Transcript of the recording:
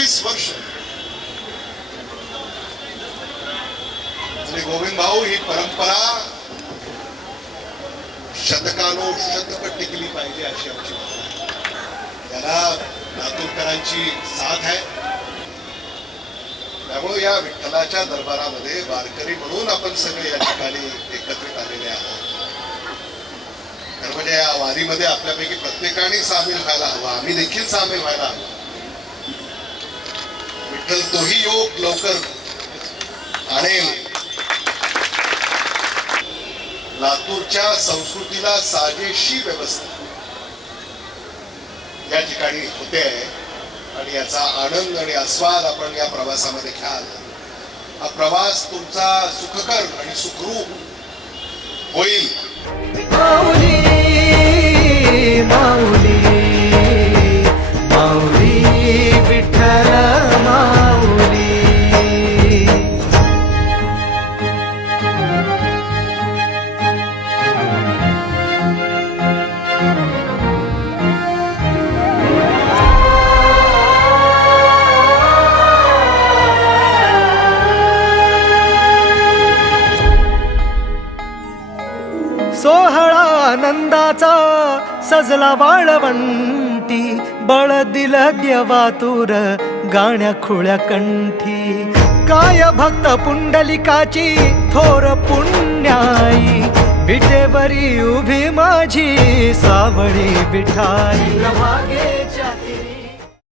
पंचवीस वर्ष गोविंद भाऊ ही परंपरा शतकानो शतक टिकली पाहिजे अशी आमची त्याला लातूरकरांची साथ आहे. त्यामुळे या विठ्ठलाच्या दरबारामध्ये वारकरी म्हणून आपण सगळे या ठिकाणी एकत्रित आलेले आहोत. तर म्हणजे या वारीमध्ये आपल्यापैकी प्रत्येकाने सामील व्हायला हवा. आम्ही देखील सामील व्हायला हवं. तर तोही योग लवकर आणेल. लातूरच्या संस्कृतीला साजेशी व्यवस्था या ठिकाणी होते आणि याचा आनंद आणि आस्वाद आपण या प्रवासामध्ये घ्याल. हा प्रवास तुमचा सुखकर आणि सुखरूप होईल. सोहळा आनंदाचा सजला वाळवंटी बळ दिल देवातूर गाण्या खुळ्या कंठी. काय भक्त पुंडलिकाची थोर पुण्याई विटेवरी उभी माझी सावळी बिठाई मागे